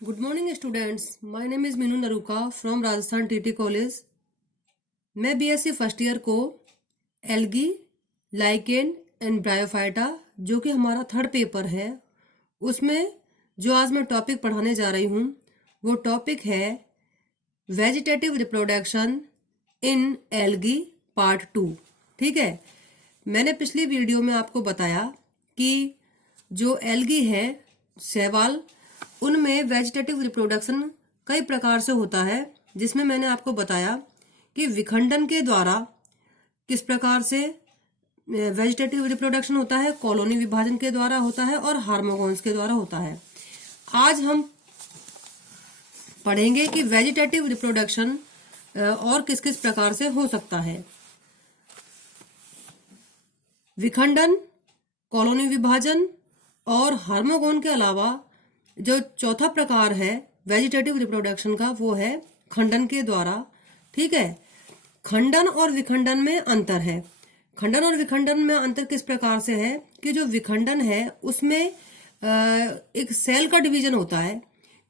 Good morning students. My name is Meenu Naruka from Rajasthan TT college. मैं BSc first year को algae, lichen and bryophyta जो कि हमारा third paper है, उसमें जो आज मैं टॉपिक पढ़ाने जा रही हूँ वो टॉपिक है vegetative reproduction in algae part 2। ठीक है, मैंने पिछली वीडियो में आपको बताया कि जो एल्गी है, शैवाल, उनमें वेजिटेटिव रिप्रोडक्शन कई प्रकार से होता है, जिसमें मैंने आपको बताया कि विखंडन के द्वारा किस प्रकार से वेजिटेटिव रिप्रोडक्शन होता है, कॉलोनी विभाजन के द्वारा होता है और हार्मोगोन्स के द्वारा होता है। आज हम पढ़ेंगे कि वेजिटेटिव रिप्रोडक्शन और किस किस प्रकार से हो सकता है। विखंडन, कॉलोनी विभाजन और हार्मोगोन के अलावा जो चौथा प्रकार है वेजिटेटिव रिप्रोडक्शन का, वो है खंडन के द्वारा। ठीक है, खंडन और विखंडन में अंतर है। खंडन और विखंडन में अंतर किस प्रकार से है कि जो विखंडन है उसमें एक सेल का डिवीजन होता है,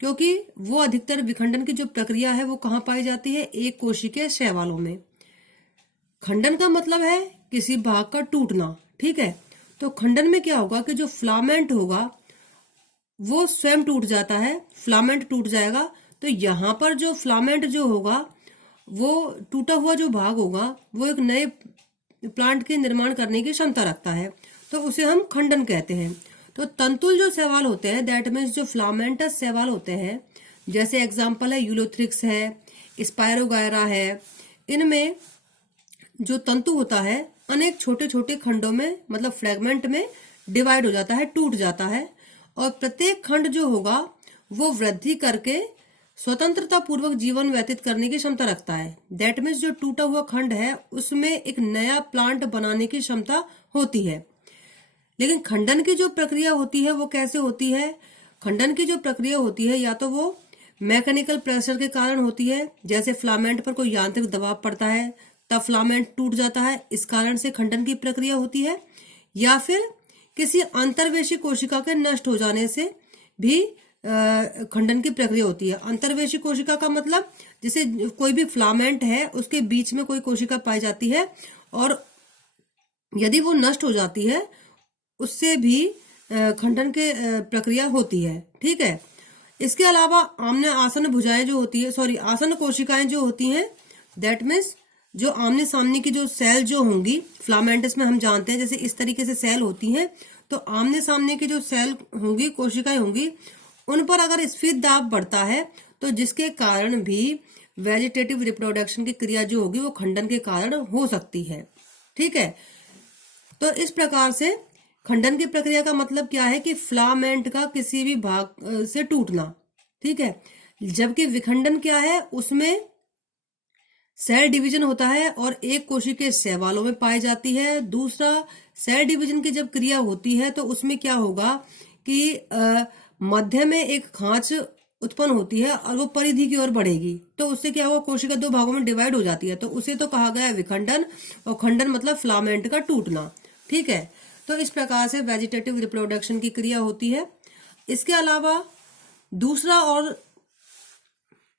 क्योंकि वो अधिकतर विखंडन की जो प्रक्रिया है वो कहाँ पाई जाती है, एक कोशिकीय शैवालों में। खंडन का मतलब है किसी भाग का टूटना। ठीक है, तो खंडन में क्या होगा कि जो फिलामेंट होगा वो स्वयं टूट जाता है, फिलामेंट टूट जाएगा। तो यहाँ पर जो फिलामेंट जो होगा, वो टूटा हुआ जो भाग होगा वो एक नए प्लांट के निर्माण करने की क्षमता रखता है, तो उसे हम खंडन कहते हैं। तो तंतुल जो शैवाल होते हैं, दैट मीन्स जो फिलामेंटस शैवाल होते हैं, जैसे एग्जाम्पल है यूलोथ्रिक्स है, स्पायरोगायरा है, इनमें जो तंतु होता है अनेक छोटे छोटे खंडों में, मतलब फ्रेगमेंट में डिवाइड हो जाता है, टूट जाता है, और प्रत्येक खंड जो होगा वो वृद्धि करके स्वतंत्रता पूर्वक जीवन व्यतीत करने की क्षमता रखता है। दैट मीन्स जो टूटा हुआ खंड है उसमें एक नया प्लांट बनाने की क्षमता होती है। लेकिन खंडन की जो प्रक्रिया होती है वो कैसे होती है? खंडन की जो प्रक्रिया होती है या तो वो मैकेनिकल प्रेशर के कारण होती है, जैसे फिलामेंट पर कोई यांत्रिक दबाव पड़ता है तब फिलामेंट टूट जाता है, इस कारण से खंडन की प्रक्रिया होती है, या फिर किसी अंतर्वेशी कोशिका के नष्ट हो जाने से भी खंडन की प्रक्रिया होती है। अंतर्वेशी कोशिका का मतलब जैसे कोई भी फिलामेंट है उसके बीच में कोई कोशिका पाई जाती है और यदि वो नष्ट हो जाती है उससे भी खंडन के प्रक्रिया होती है। ठीक है, इसके अलावा आम्ल आसन भुजाएं जो होती है, आसन कोशिकाएं जो होती हैं, दैट मीन्स जो आमने सामने की जो सेल जो होंगी, फिलामेंटस में हम जानते हैं जैसे इस तरीके से सेल होती हैं, तो आमने सामने की जो सेल होंगी, कोशिकाएं होंगी, उन पर अगर स्फीत दाब बढ़ता है तो जिसके कारण भी वेजिटेटिव रिप्रोडक्शन की क्रिया जो होगी वो खंडन के कारण हो सकती है। ठीक है, तो इस प्रकार से खंडन की प्रक्रिया का मतलब क्या है कि फिलामेंट का किसी भी भाग से टूटना। ठीक है, जबकि विखंडन क्या है, उसमें सेल डिवीजन होता है और एक कोशिकीय शैवालों में पाई जाती है। दूसरा, सेल डिवीजन की जब क्रिया होती है तो उसमें क्या होगा कि मध्य में एक खांच उत्पन्न होती है और वो परिधि की ओर बढ़ेगी, तो उससे क्या होगा, कोशिका दो भागों में डिवाइड हो जाती है, तो उसे तो कहा गया है विखंडन, और खंडन मतलब फिलामेंट का टूटना। ठीक है, तो इस प्रकार से वेजिटेटिव रिप्रोडक्शन की क्रिया होती है। इसके अलावा दूसरा और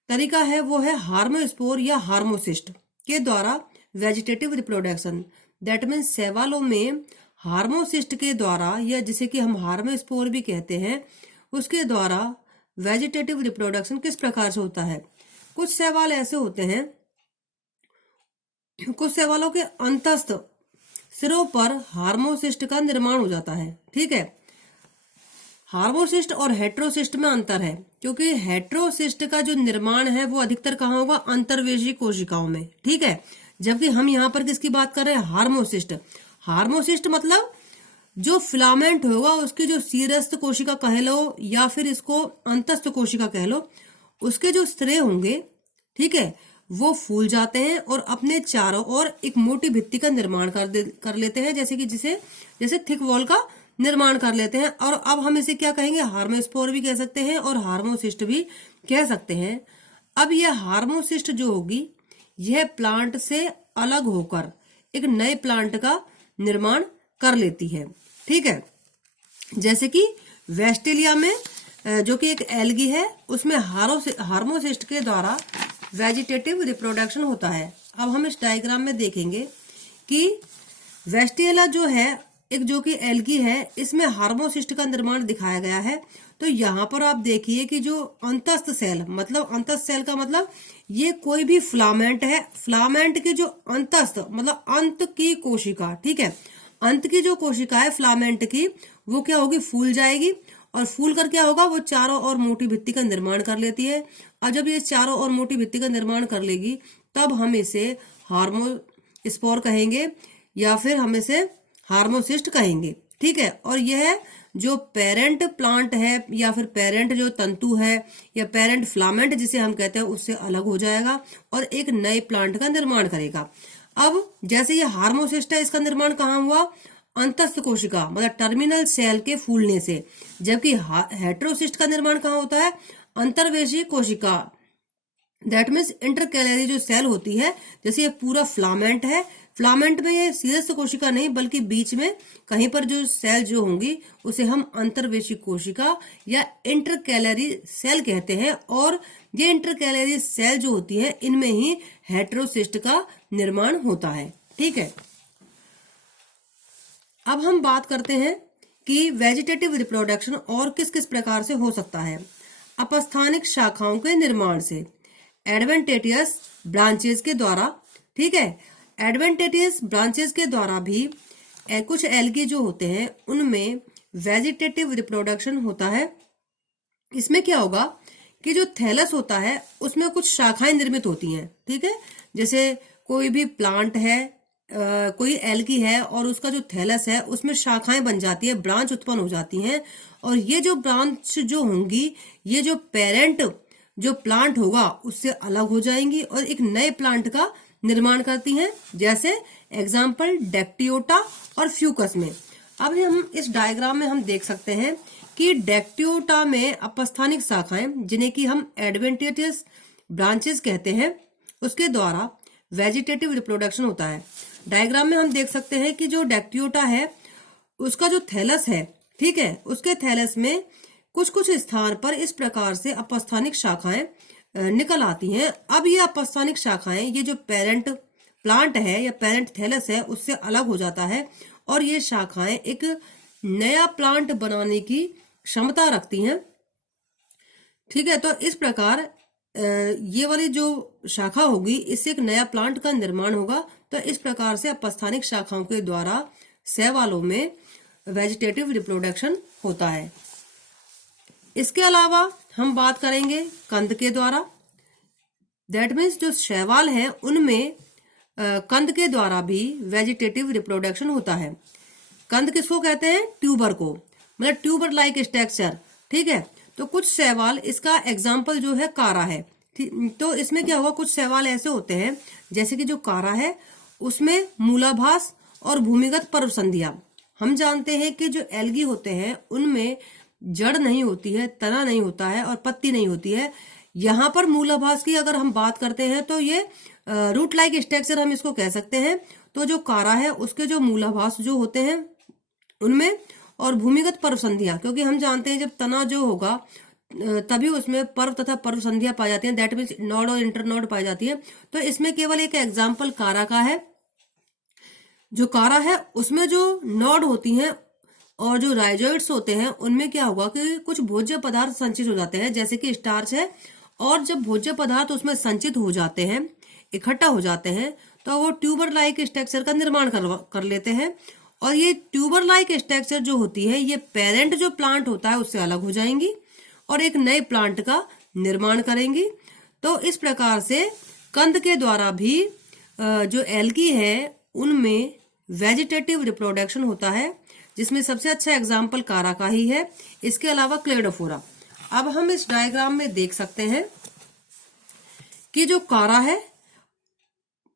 तरीका है वो है हार्मोस्पोर या हार्मोसिस्ट के द्वारा वेजिटेटिव रिप्रोडक्शन। दैट मीन्स शैवालों में हार्मोसिस्ट के द्वारा, या जिसे कि हम हार्मोस्पोर भी कहते हैं, उसके द्वारा वेजिटेटिव रिप्रोडक्शन किस प्रकार से होता है। कुछ शैवाल ऐसे होते हैं, कुछ शैवालों के अंतस्थ सिरों पर हार्मोसिस्ट का निर्माण हो जाता है। ठीक है, हार्मोसिस्ट और हेट्रोसिस्ट में अंतर है, क्योंकि हेट्रोसिस्ट का जो निर्माण है वो अधिकतर कहाँ होगा, अंतर्वेशी कोशिकाओं में। ठीक है, जबकि हम यहाँ पर किसकी बात कर रहे हैं, हार्मोसिस्ट। हार्मोसिस्ट मतलब जो फिलामेंट होगा उसकी जो शीरस्थ कोशिका कह लो या फिर इसको अंतस्थ कोशिका कह लो, उसके जो सिरे होंगे, ठीक है, वो फूल जाते हैं और अपने चारों ओर एक मोटी भित्ति का निर्माण कर लेते हैं, जैसे थिक वॉल का निर्माण कर लेते हैं। और अब हम इसे क्या कहेंगे, हार्मोस्पोर भी कह सकते हैं और हार्मोसिस्ट भी कह सकते हैं। अब यह हार्मोसिस्ट जो होगी, यह प्लांट से अलग होकर एक नए प्लांट का निर्माण कर लेती है। ठीक है, जैसे कि वेस्टेलिया में जो कि एक एल्गी है, उसमें हार्मोसिस्ट के द्वारा वेजिटेटिव रिप्रोडक्शन होता है। अब हम इस डायग्राम में देखेंगे कि वेस्टिएला जो है, एक जो कि एल्गी है, इसमें हार्मोसिस्ट का निर्माण दिखाया गया है। तो यहाँ पर आप देखिए कि जो अंतस्थ सेल, मतलब अंतस्थ सेल का मतलब ये कोई भी फिलामेंट है, फिलामेंट की जो अंतस्थ मतलब अंत की कोशिका, ठीक है, अंत की जो कोशिका है फिलामेंट की, वो क्या होगी, फूल जाएगी, और फूल कर क्या होगा, वो चारों ओर मोटी भित्ति का निर्माण कर लेती है। और जब ये चारों ओर मोटी भित्ति का निर्माण कर लेगी, तब हम इसे हार्मोस्पोर कहेंगे या फिर हम इसे हार्मोसिस्ट कहेंगे, ठीक है। और यह जो पेरेंट प्लांट है या फिर पेरेंट जो तंतु है या पेरेंट फिलामेंट जिसे हम कहते हैं, उससे अलग हो जाएगा और एक नए प्लांट का निर्माण करेगा। अब जैसे ये हार्मोसिस्ट है, इसका निर्माण कहाँ हुआ, अंतस्थ कोशिका मतलब टर्मिनल सेल के फूलने से, जबकि हेटेरोसिस्ट का निर्माण कहाँ होता है, अंतर्वेशी कोशिका, दैट मीन्स इंटरकैलरी जो सेल होती है। जैसे ये पूरा फिलामेंट है, फिलामेंट में ये शीर्ष कोशिका नहीं बल्कि बीच में कहीं पर जो सेल जो होंगी उसे हम अंतर्वेशी कोशिका या इंटरकैलरी सेल कहते हैं। और ये इंटरकैलरी सेल जो होती है, इनमें ही हेटेरोसिस्ट का निर्माण होता है, ठीक है। अब हम बात करते हैं कि वेजिटेटिव रिप्रोडक्शन और किस किस प्रकार से हो सकता है। अपस्थानिक शाखाओं के निर्माण से, एडवेंटेटियस ब्रांचेस के द्वारा, ठीक है, एडवेंटेटियस ब्रांचेस के द्वारा भी कुछ एल्गी जो होते हैं उनमें वेजिटेटिव रिप्रोडक्शन होता है। इसमें क्या होगा कि जो थैलस होता है उसमें कुछ शाखाएं निर्मित होती हैं, ठीक है। जैसे कोई भी प्लांट है, कोई एल्गी है और उसका जो थैलस है उसमें शाखाएं बन जाती है, ब्रांच उत्पन्न हो जाती हैं। और ये जो ब्रांच जो होंगी, ये जो पेरेंट जो प्लांट होगा उससे अलग हो जाएंगी और एक नए प्लांट का निर्माण करती हैं। जैसे एग्जाम्पल डेक्टियोटा और फ्यूकस में। अब हम इस डायग्राम में हम देख सकते हैं कि डेक्टियोटा में अपस्थानिक शाखाएं, जिन्हें कि हम एडवेंटेटियस ब्रांचेस कहते हैं, उसके द्वारा वेजिटेटिव रिप्रोडक्शन होता है। डायग्राम में हम देख सकते हैं कि जो डेक्टियोटा है उसका जो थैलस है, ठीक है, उसके थैलस में कुछ कुछ स्थान पर इस प्रकार से अपस्थानिक शाखाएं निकल आती हैं। अब ये अपस्थानिक शाखाएं, ये जो पेरेंट प्लांट है या पेरेंट थैलस है उससे अलग हो जाता है और ये शाखाएं एक नया प्लांट बनाने की क्षमता रखती हैं, ठीक है। तो इस प्रकार ये वाली जो शाखा होगी, इससे एक नया प्लांट का निर्माण होगा। तो इस प्रकार से अपस्थानिक शाखाओं के द्वारा शैवालों में वेजिटेटिव रिप्रोडक्शन होता है। इसके अलावा हम बात करेंगे कंद के द्वारा, दैट मीन्स जो शैवाल हैं उनमें कंद के द्वारा भी वेजिटेटिव रिप्रोडक्शन होता है। कंद किसको कहते हैं, ट्यूबर को, मतलब ट्यूबर लाइक स्ट्रक्चर, ठीक है। तो कुछ शैवाल, इसका एग्जाम्पल जो है कारा है। तो इसमें क्या होगा, कुछ शैवाल ऐसे होते हैं जैसे कि जो कारा है उसमें मूलाभास और भूमिगत पर्व संधियां। हम जानते हैं कि जो एल्गी होते हैं उनमें जड़ नहीं होती है, तना नहीं होता है और पत्ती नहीं होती है। यहाँ पर मूलाभास की अगर हम बात करते हैं तो ये रूट लाइक स्ट्रक्चर हम इसको कह सकते हैं। तो जो कारा है उसके जो मूलाभास जो होते हैं उनमें, और भूमिगत पर्व संधियां, क्योंकि हम जानते हैं जब तना जो होगा तभी उसमें पर्व तथा पर्व संधियां पाई जाती हैं, दैट मीन्स नोड और इंटरनोड पाई जाती है। तो इसमें केवल एक एग्जाम्पल कारा का है। जो कारा है उसमें जो नोड होती हैं और जो राइजोइड्स होते हैं उनमें क्या होगा कि कुछ भोज्य पदार्थ संचित हो जाते हैं, जैसे कि स्टार्च है। और जब भोज्य पदार्थ उसमें संचित हो जाते हैं, इकट्ठा हो जाते हैं, तो वो ट्यूबर लाइक स्ट्रक्चर का निर्माण कर लेते हैं। और ये ट्यूबर लाइक स्ट्रक्चर जो होती है, ये पेरेंट जो प्लांट होता है उससे अलग हो जाएंगी और एक नए प्लांट का निर्माण करेंगी। तो इस प्रकार से कंद के द्वारा भी जो एल्गी है उनमें वेजिटेटिव रिप्रोडक्शन होता है, जिसमें सबसे अच्छा एग्जाम्पल कारा का ही है। इसके अलावा क्लेडोफोरा। अब हम इस डायग्राम में देख सकते हैं कि जो कारा है,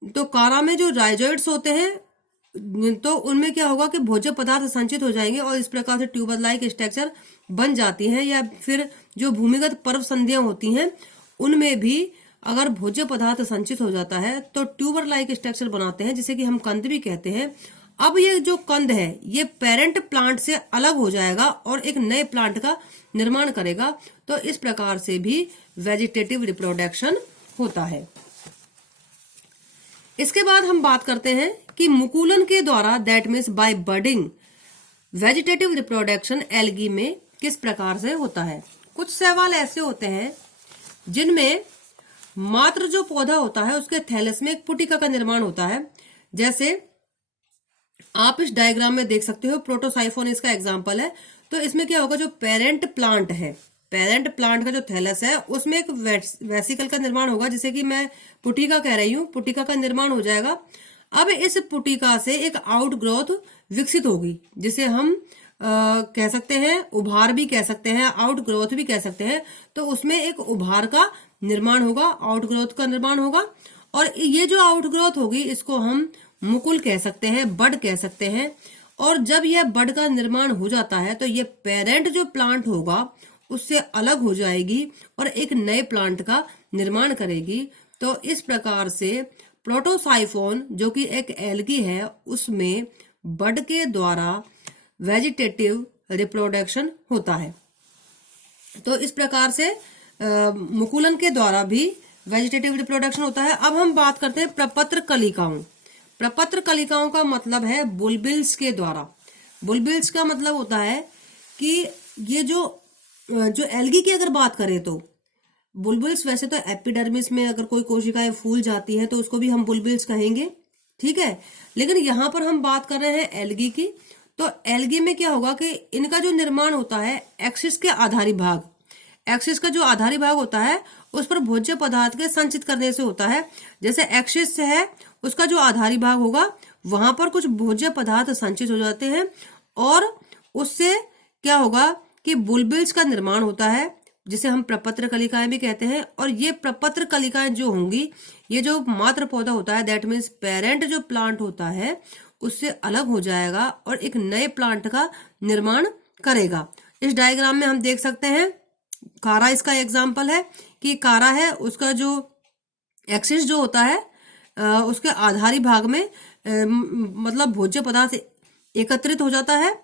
तो कारा में जो राइजोइड्स होते हैं तो उनमें क्या होगा कि भोज्य पदार्थ संचित हो जाएंगे और इस प्रकार से ट्यूबर लाइक स्ट्रक्चर बन जाती हैं। या फिर जो भूमिगत पर्व संधियां होती हैं उनमें भी अगर भोज्य पदार्थ संचित हो जाता है तो ट्यूबर लाइक स्ट्रक्चर बनाते हैं, जिसे कि हम कंद भी कहते हैं। अब ये जो कंद है ये पेरेंट प्लांट से अलग हो जाएगा और एक नए प्लांट का निर्माण करेगा। तो इस प्रकार से भी वेजिटेटिव रिप्रोडक्शन होता है। इसके बाद हम बात करते हैं कि मुकुलन के द्वारा, that means by budding, vegetative reproduction algae में किस प्रकार से होता है। कुछ शैवाल ऐसे होते हैं जिनमें मात्र जो पौधा होता है उसके थैलस में एक पुटिका का निर्माण होता है। जैसे आप इस डायग्राम में देख सकते हो, प्रोटोसाइफोन इसका एग्जाम्पल है। तो इसमें क्या होगा, जो पेरेंट प्लांट है, पेरेंट प्लांट का जो थैलस है उसमें एक वेसिकल का निर्माण होगा, जिसे कि मैं पुटिका कह रही हूँ, पुटिका का निर्माण हो जाएगा। अब इस पुटिका से एक आउट ग्रोथ विकसित होगी, जिसे हम कह सकते हैं, उभार भी कह सकते हैं, आउट ग्रोथ भी कह सकते हैं। तो उसमें एक उभार का निर्माण होगा, आउट ग्रोथ का निर्माण होगा। और ये जो आउट ग्रोथ होगी इसको हम मुकुल कह सकते हैं, बड कह सकते हैं। और जब यह बड का निर्माण हो जाता है तो ये पेरेंट जो प्लांट होगा उससे अलग हो जाएगी और एक नए प्लांट का निर्माण करेगी। तो इस प्रकार से प्रोटोसाइफोन जो कि एक एल्गी है उसमें बड के द्वारा वेजिटेटिव रिप्रोडक्शन होता है। तो इस प्रकार से मुकुलन के द्वारा भी वेजिटेटिव रिप्रोडक्शन होता है। अब हम बात करते हैं प्रपत्र कलिकाओं। प्रपत्र कलिकाओं का मतलब है बुलबिल्स के द्वारा। बुलबिल्स का मतलब होता है कि ये जो एल्गी की अगर बात करें तो बुलबिल्स, वैसे तो एपिडर्मिस में अगर कोई कोशिकाएं फूल जाती हैं तो उसको भी हम बुलबिल्स कहेंगे, ठीक है। लेकिन यहाँ पर हम बात कर रहे हैं एल्गी की। तो एल्गी में क्या होगा कि इनका जो निर्माण होता है एक्सिस के आधारी भाग, एक्सिस का जो आधारी भाग होता है उस पर भोज्य पदार्थ के संचित करने से होता है। जैसे एक्सिस है उसका जो आधारी भाग होगा वहां पर कुछ भोज्य पदार्थ संचित हो जाते हैं और उससे क्या होगा कि बुलबिल्स का निर्माण होता है, जिसे हम प्रपत्र कलिकाएं भी कहते हैं। और ये प्रपत्र कलिकाएं जो होंगी, ये जो मात्र पौधा होता है, दैट मीन्स पेरेंट जो प्लांट होता है उससे अलग हो जाएगा और एक नए प्लांट का निर्माण करेगा। इस डायग्राम में हम देख सकते हैं, कारा इसका एग्जाम्पल है कि कारा है उसका जो एक्सिस जो होता है उसके आधारी भाग में मतलब भोज्य पदार्थ एकत्रित हो जाता है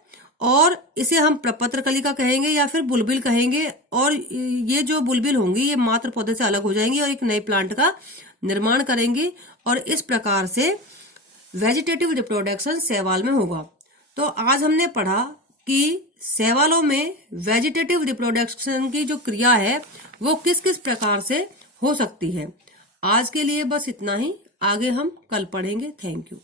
और इसे हम प्रपत्र कलिका कहेंगे या फिर बुलबिल कहेंगे। और ये जो बुलबिल होंगी ये मात्र पौधे से अलग हो जाएंगी और एक नए प्लांट का निर्माण करेंगी। और इस प्रकार से वेजिटेटिव रिप्रोडक्शन शैवाल में होगा। तो आज हमने पढ़ा कि शैवालों में वेजिटेटिव रिप्रोडक्शन की जो क्रिया है वो किस किस प्रकार से हो सकती है। आज के लिए बस इतना ही, आगे हम कल पढ़ेंगे। Thank you.